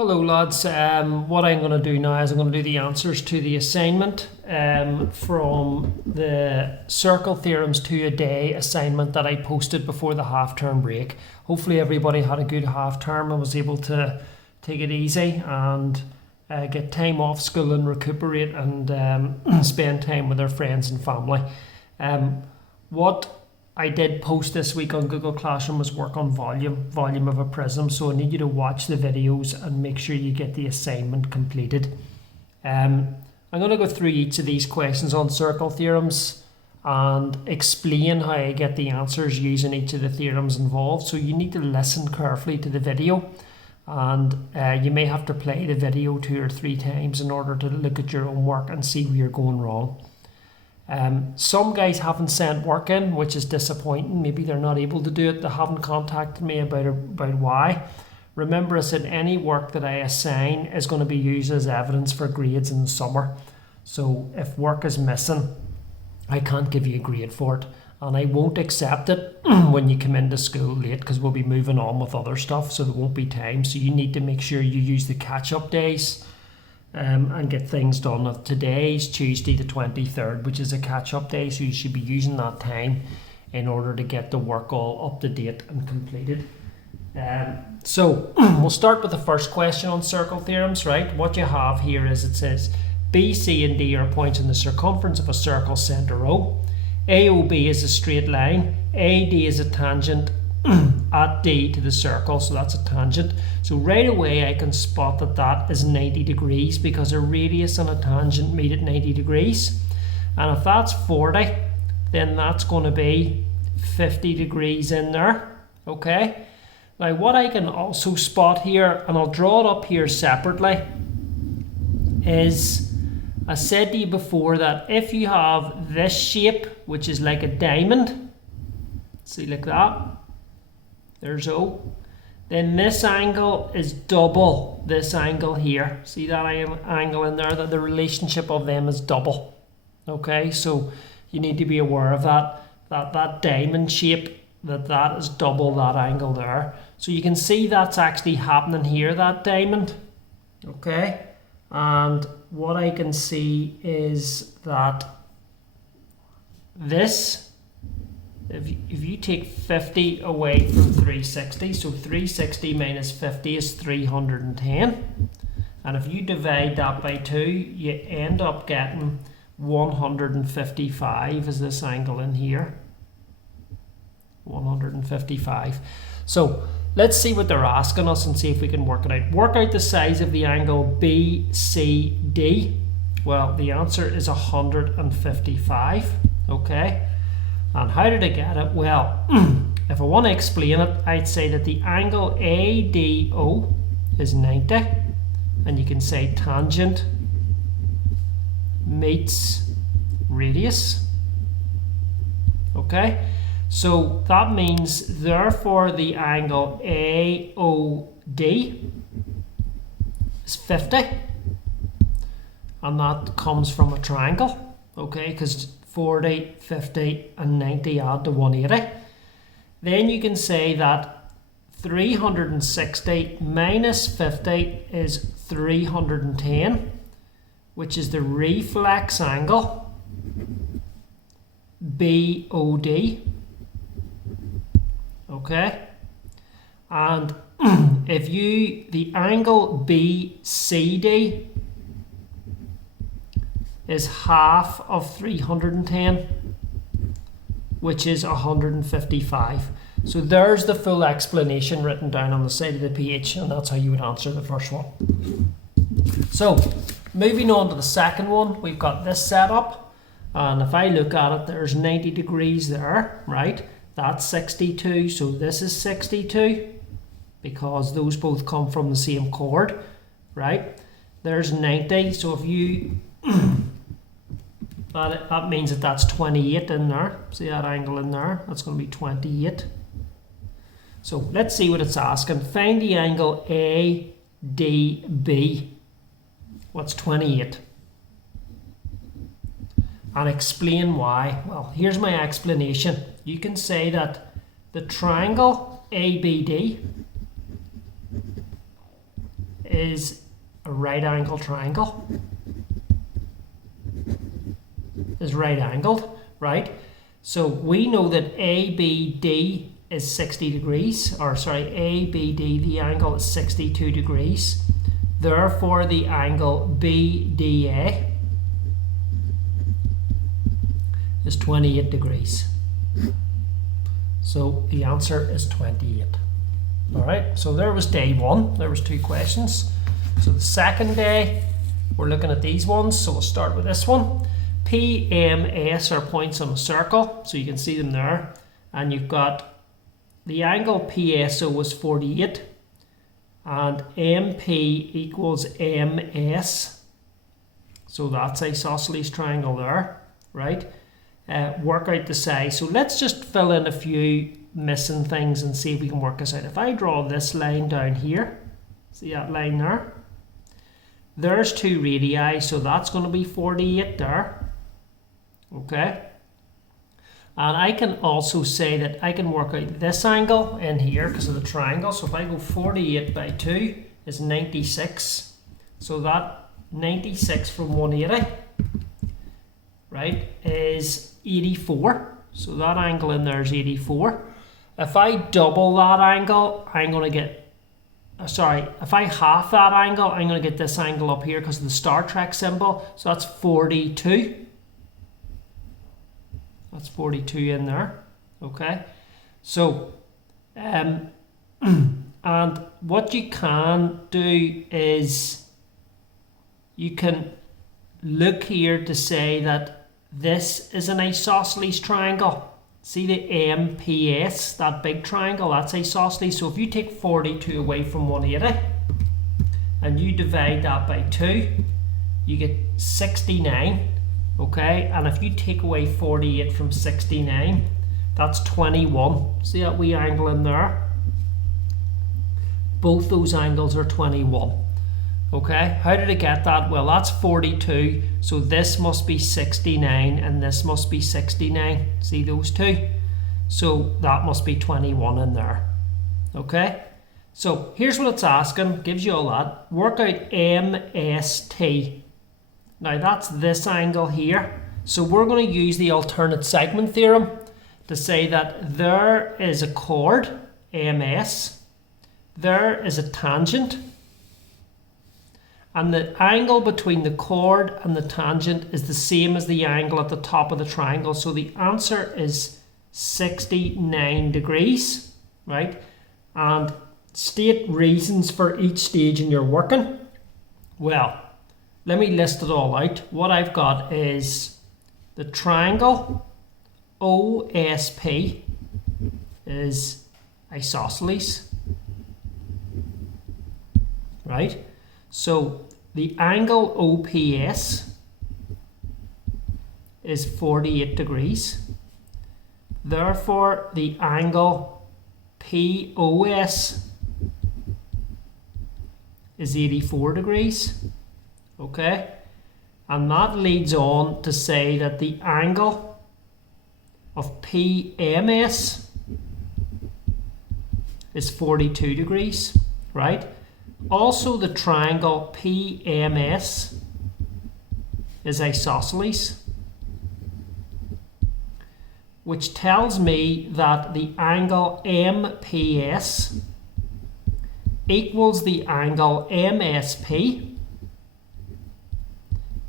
Hello lads, what I'm going to do now is I'm going to do the answers to the assignment from the Circle Theorems 2 a day assignment that I posted before the half-term break. Hopefully everybody had a good half-term and was able to take it easy and get time off school and recuperate and spend time with their friends and family. What I did post this week on Google Classroom was work on volume of a prism, so I need you to watch the videos and make sure you get the assignment completed. I'm going to go through each of these questions on circle theorems and explain how I get the answers using each of the theorems involved, so you need to listen carefully to the video, and you may have to play the video 2 or 3 times in order to look at your own work and see where you're going wrong. Some guys haven't sent work in, which is disappointing. Maybe they're not able to do it. They haven't contacted me about why. Remember, I said any work that I assign is going to be used as evidence for grades in the summer. So if work is missing, I can't give you a grade for it. And I won't accept it when you come into school late, because we'll be moving on with other stuff, so there won't be time. So you need to make sure you use the catch-up days and get things done. Today's Tuesday the 23rd, which is a catch-up day, so you should be using that time in order to get the work all up to date and completed. So we'll start with the first question on circle theorems, right? What you have here is it says B, C and D are points in the circumference of a circle centre O. AOB is a straight line, AD is a tangent at D to the circle, so that's a tangent. So right away I can spot that that is 90 degrees because a radius and a tangent meet at 90 degrees. And if that's 40, then that's going to be 50 degrees in there. Okay. Now what I can also spot here, and I'll draw it up here separately, is I said to you before that if you have this shape, which is like a diamond, see like that, there's O, then this angle is double this angle here. See that angle in there, that the relationship of them is double. Okay, so you need to be aware of that diamond shape, that is double that angle there. So you can see that's actually happening here, that diamond. Okay, and what I can see is that this, if you take 50 away from 360, so 360 minus 50 is 310. And if you divide that by 2, you end up getting 155 is this angle in here. 155. So let's see what they're asking us and see if we can work it out. Work out the size of the angle BCD. Well, the answer is 155. Okay. And how did I get it? Well, if I want to explain it, I'd say that the angle ADO is 90, and you can say tangent meets radius. Okay, so that means therefore the angle AOD is 50, and that comes from a triangle. Okay, because 40, 50 and 90 add to 180. Then you can say that 360 minus 50 is 310, which is the reflex angle BOD. Okay, and if the angle BCD is half of 310, which is 155. So there's the full explanation written down on the side of the page, and that's how you would answer the first one. So moving on to the second one, we've got this set up, and if I look at it, there's 90 degrees there, right? That's 62, so this is 62 because those both come from the same chord, right? There's 90, so if you that means that that's 28 in there. See that angle in there? That's going to be 28. So let's see what it's asking. Find the angle ADB. What's 28? And explain why. Well, here's my explanation. You can say that the triangle ABD is a right angle triangle. Is right angled, right? So we know that ABD is 60 degrees, or sorry, ABD, the angle is 62 degrees. Therefore, the angle BDA is 28 degrees. So the answer is 28. All right, so there was day one. There was 2 questions. So the second day, we're looking at these ones. So we'll start with this one. PMS are points on a circle, so you can see them there. And you've got the angle PSO was 48, and MP equals MS. So that's isosceles triangle there, right? Work out the size. So let's just fill in a few missing things and see if we can work this out. If I draw this line down here, see that line there? There's 2 radii, so that's going to be 48 there. Okay. And I can also say that I can work out this angle in here because of the triangle. So if I go 48 by 2 is 96. So that 96 from 180, right, is 84. So that angle in there is 84. If I double that angle, I'm going to get, if I half that angle, I'm going to get this angle up here because of the Star Trek symbol. So that's 42. That's 42 in there. Okay. So, and what you can do is you can look here to say that this is an isosceles triangle. See the MPS, that big triangle, that's isosceles. So if you take 42 away from 180 and you divide that by 2, you get 69. Okay, and if you take away 48 from 69, that's 21. See that wee angle in there? Both those angles are 21. Okay, how did I get that? Well, that's 42, so this must be 69 and this must be 69. See those two? So that must be 21 in there. Okay, so here's what it's asking, gives you all that. Work out MST. Now that's this angle here. So we're going to use the alternate segment theorem to say that there is a chord, MS, there is a tangent, and the angle between the chord and the tangent is the same as the angle at the top of the triangle. So the answer is 69 degrees, right? And state reasons for each stage in your working. Well, let me list it all out. What I've got is the triangle OSP is isosceles, right? So the angle OPS is 48 degrees. Therefore, the angle POS is 84 degrees. Okay, and that leads on to say that the angle of PMS is 42 degrees, right? Also, the triangle PMS is isosceles, which tells me that the angle MPS equals the angle MSP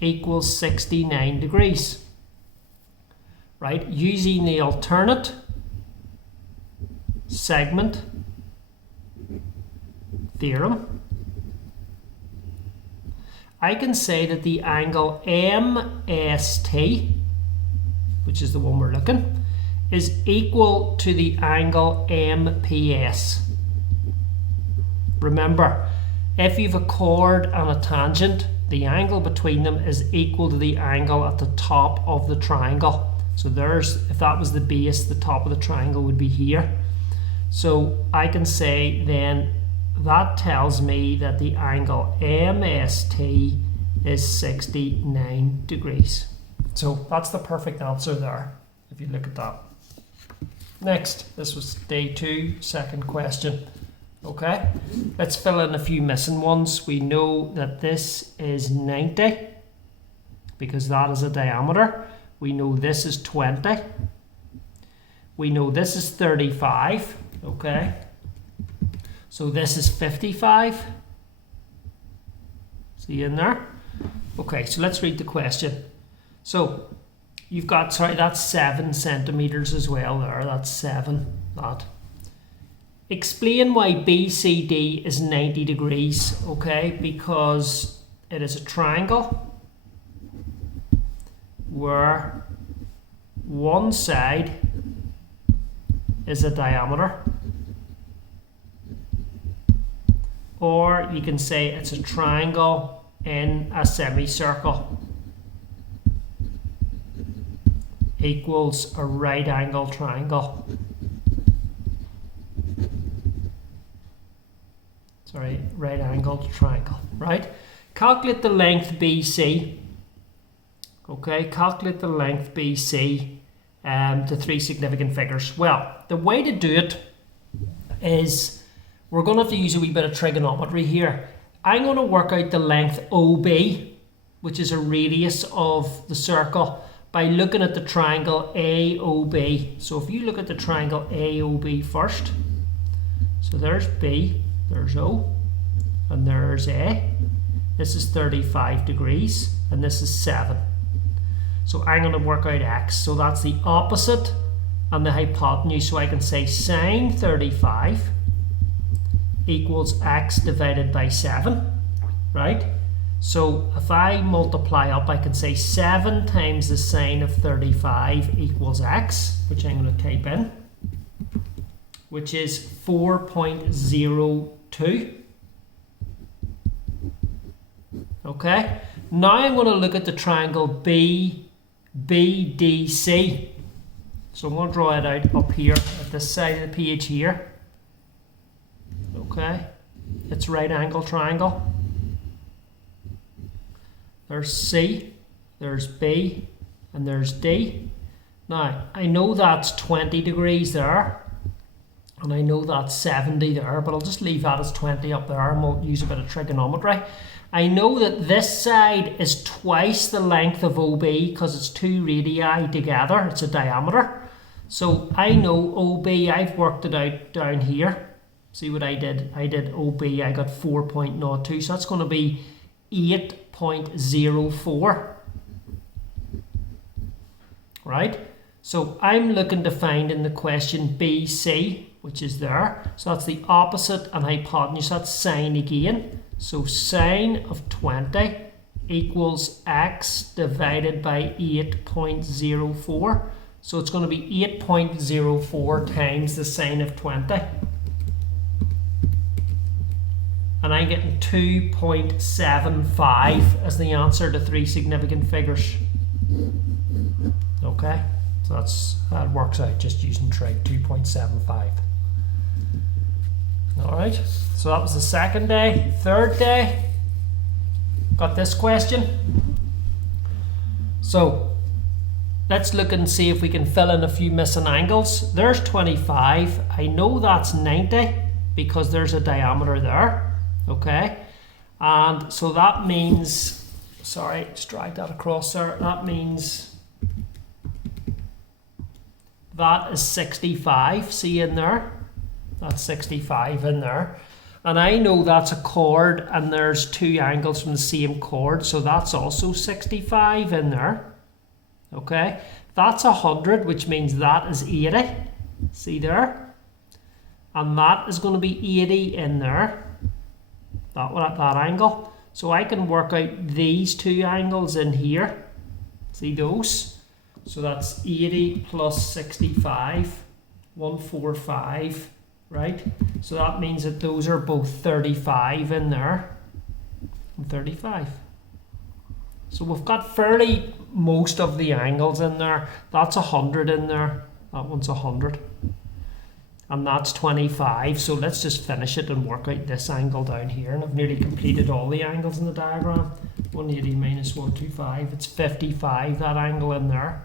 equals 69 degrees, right? Using the alternate segment theorem, I can say that the angle MST, which is the one we're looking, is equal to the angle MPS. Remember, if you've a chord and a tangent, the angle between them is equal to the angle at the top of the triangle. So there's, if that was the base, the top of the triangle would be here. So I can say then that tells me that the angle MST is 69 degrees. So that's the perfect answer there, if you look at that. Next, this was day 2, second question. Okay, let's fill in a few missing ones. We know that this is 90 because that is a diameter. We know this is 20. We know this is 35. Okay, so this is 55. See in there? Okay, so let's read the question. So you've got, sorry, that's 7 centimeters as well there. That's 7, that. Explain why BCD is 90 degrees, okay? Because it is a triangle where one side is a diameter, or you can say it's a triangle in a semicircle equals a right angle triangle. Sorry, right angled triangle, right? Calculate the length BC. Okay, calculate the length BC to 3 significant figures. Well, the way to do it is we're going to have to use a wee bit of trigonometry here. I'm going to work out the length OB, which is a radius of the circle, by looking at the triangle AOB. So if you look at the triangle AOB first, so there's B, there's O, and there's A. This is 35 degrees, and this is 7. So I'm going to work out X. So that's the opposite and the hypotenuse. So I can say sine 35 equals X divided by 7, right? So if I multiply up, I can say 7 times the sine of 35 equals X, which I'm going to type in, which is 4.02. Okay, now I'm going to look at the triangle BDC. So I'm going to draw it out up here at this side of the page here. Okay, it's right angle triangle. There's C, there's B, and there's D. Now, I know that's 20 degrees there, and I know that's 70 there, but I'll just leave that as 20 up there, and we'll use a bit of trigonometry. I know that this side is twice the length of OB because it's 2 radii together. It's a diameter. So I know OB, I've worked it out down here. See what I did? I did OB, I got 4.02, so that's going to be 8.04. Right? So I'm looking to find in the question BC, which is there. So that's the opposite and hypotenuse. That's sine again. So sine of 20 equals X divided by 8.04. So it's going to be 8.04 times the sine of 20. And I'm getting 2.75 as the answer to 3 significant figures. Okay, so that works out just using trig, 2.75. All right, so that was the second day. Third day, got this question. So let's look and see if we can fill in a few missing angles. There's 25. I know that's 90 because there's a diameter there. Okay, and so that means, sorry, just drag that across there. That means that is 65. See in there? That's 65 in there. And I know that's a chord and there's 2 angles from the same chord, so that's also 65 in there. Okay, that's 100, which means that is 80. See there? And that is going to be 80 in there. That angle. So I can work out these 2 angles in here. See those? So that's 80 plus 65, 145, right? So that means that those are both 35 in there, and 35. So we've got fairly most of the angles in there. That's 100 in there. That one's 100. And that's 25. So let's just finish it and work out this angle down here. And I've nearly completed all the angles in the diagram. 180 minus 125. It's 55, that angle in there.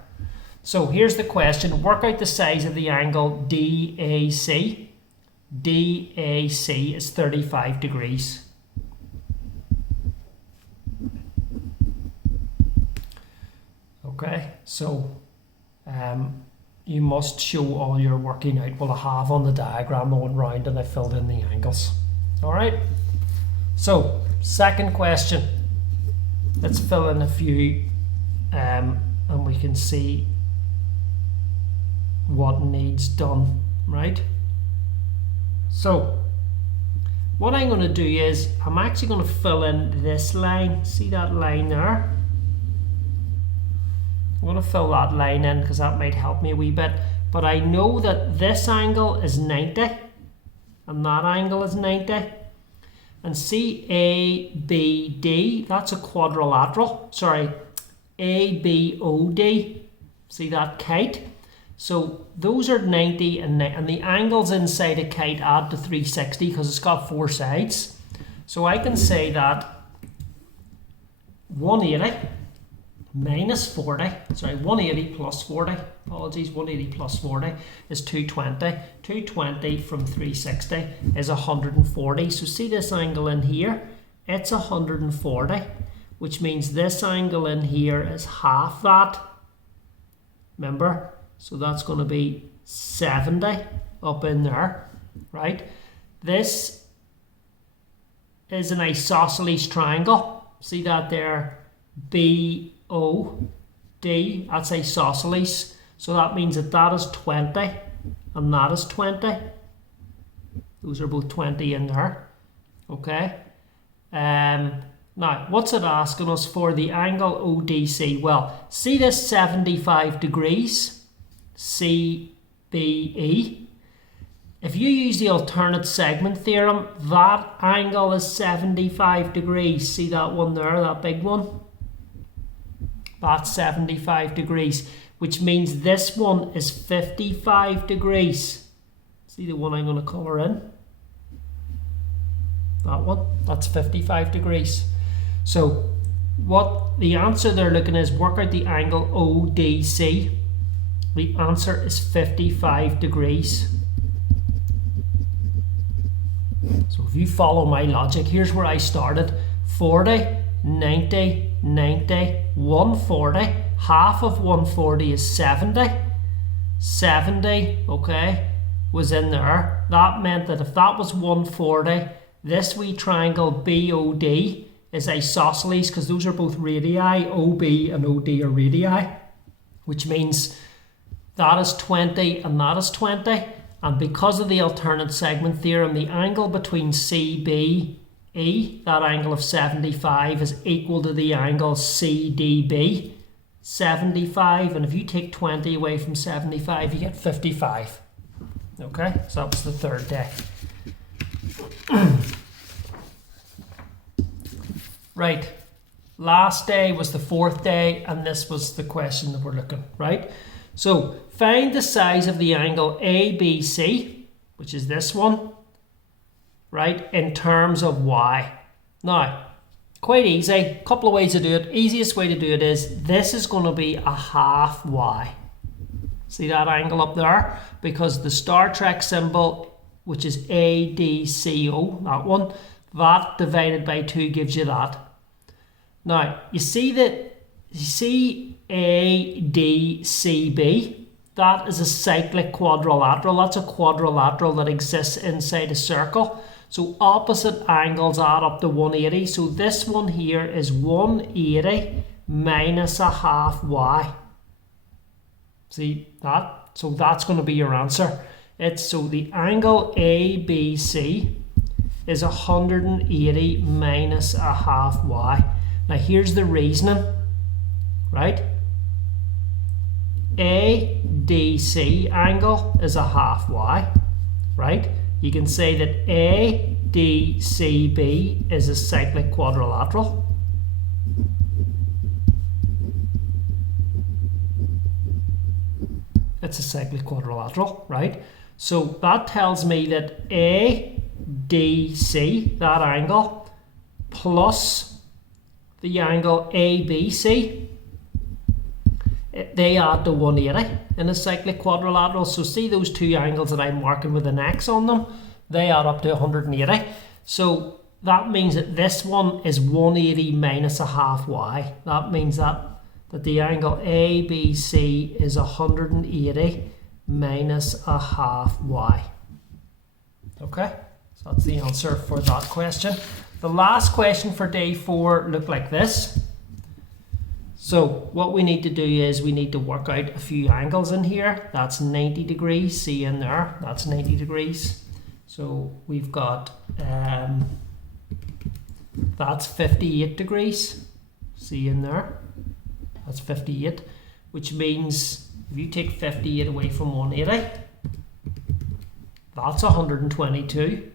So here's the question. Work out the size of the angle DAC. DAC is 35 degrees. Okay, so you must show all your working out. Well, I have on the diagram the one round and I filled in the angles. All right, so second question. Let's fill in a few and we can see what needs done, right? So what I'm going to do is I'm actually going to fill in this line. See that line there? I'm going to fill that line in because that might help me a wee bit. But I know that this angle is 90 and that angle is 90. And CABD, that's a quadrilateral. Sorry, ABOD, see that kite? So those are 90 and the angles inside a kite add to 360 because it's got 4 sides. So I can say that 180 minus 40, sorry, 180 plus 40, apologies, 180 plus 40 is 220. 220 from 360 is 140. So see this angle in here, it's 140, which means this angle in here is half that. Remember? So that's going to be 70 up in there, right? This is an isosceles triangle. See that there? BOD, that's isosceles. So that means that that is 20 and that is 20. Those are both 20 in there. Okay. Now, what's it asking us for? The angle ODC. Well, see this 75 degrees, CBE. If you use the alternate segment theorem, that angle is 75 degrees. See that one there, that big one? That's 75 degrees, which means this one is 55 degrees. See the one I'm going to colour in? That one, that's 55 degrees. So what the answer they're looking is work out the angle ODC. The answer is 55 degrees. So if you follow my logic, here's where I started. 40, 90, 90, 140. Half of 140 is 70. 70, okay, was in there. That meant that if that was 140, this wee triangle BOD is isosceles because those are both radii. OB and OD are radii, which means that is 20 and that is 20. And because of the alternate segment theorem, the angle between CBE, that angle of 75, is equal to the angle CDB, 75. And if you take 20 away from 75, you get 55. Okay, so that was the third day. Right, last day was the fourth day, and this was the question that we're looking, right? So find the size of the angle ABC, which is this one, right, in terms of y. Now, quite easy, a couple of ways to do it. Easiest way to do it is this is going to be a half y. See that angle up there? Because the Star Trek symbol, which is ADCO, that one, that divided by 2 gives you that. Now, you see ADCB, that is a cyclic quadrilateral. That's a quadrilateral that exists inside a circle. So opposite angles add up to 180. So this one here is 180 minus a half y. See that? So that's going to be your answer. So the angle ABC is 180 minus a half y. Now here's the reasoning, right? ADC angle is a half y, right? You can say that ADCB is a cyclic quadrilateral. It's a cyclic quadrilateral, right? So that tells me that ADC, that angle, plus the angle ABC, they add to 180 in a cyclic quadrilateral. So see those two angles that I'm marking with an X on them? they add up to 180. So that means that this one is 180 minus a half y. That means that the angle ABC is 180 minus a half y. Okay, so that's the answer for that question. The last question for day 4 looked like this. So what we need to do is we need to work out a few angles in here. That's 90 degrees, see in there, that's 90 degrees. So we've got, that's 58 degrees, see in there, that's 58, which means if you take 58 away from 180, that's 122.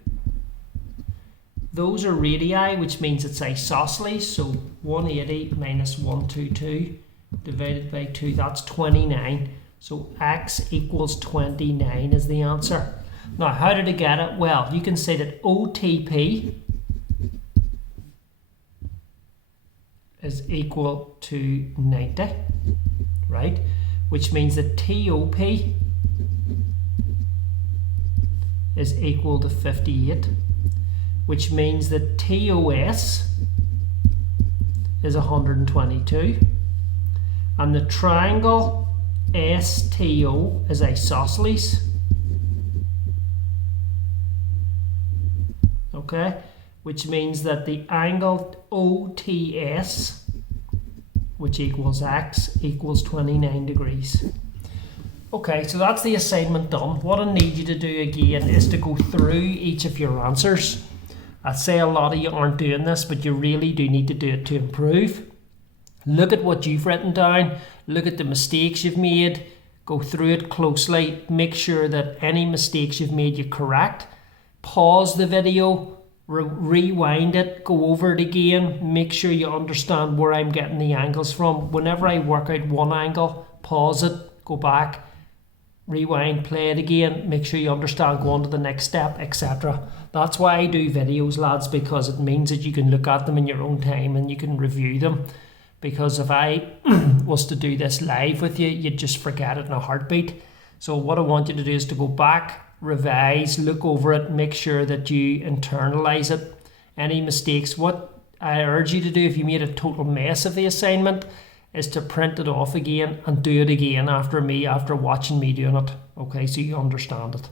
Those are radii, which means it's isosceles, so 180 minus 122 divided by 2, that's 29. So x equals 29 is the answer. Now, how did I get it? Well, you can say that OTP is equal to 90, right? Which means that TOP is equal to 58. Which means that TOS is 122, and the triangle STO is isosceles, okay, which means that the angle OTS, which equals x, equals 29 degrees. Okay, so that's the assignment done. What I need you to do again is to go through each of your answers. I'd say a lot of you aren't doing this, but you really do need to do it to improve. Look at what you've written down, look at the mistakes you've made, go through it closely, make sure that any mistakes you've made you correct. Pause the video, rewind it, go over it again, make sure you understand where I'm getting the angles from. Whenever I work out one angle, pause it, go back, rewind, play it again, make sure you understand, go on to the next step, etc. That's why I do videos, lads, because it means that you can look at them in your own time and you can review them. Because if I was to do this live with you, you'd just forget it in a heartbeat. So what I want you to do is to go back, revise, look over it, make sure that you internalize it. Any mistakes, what I urge you to do if you made a total mess of the assignment is to print it off again and do it again after watching me doing it. Okay, so you understand it.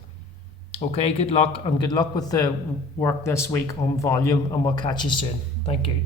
Okay, good luck, and good luck with the work this week on volume, and we'll catch you soon. Thank you.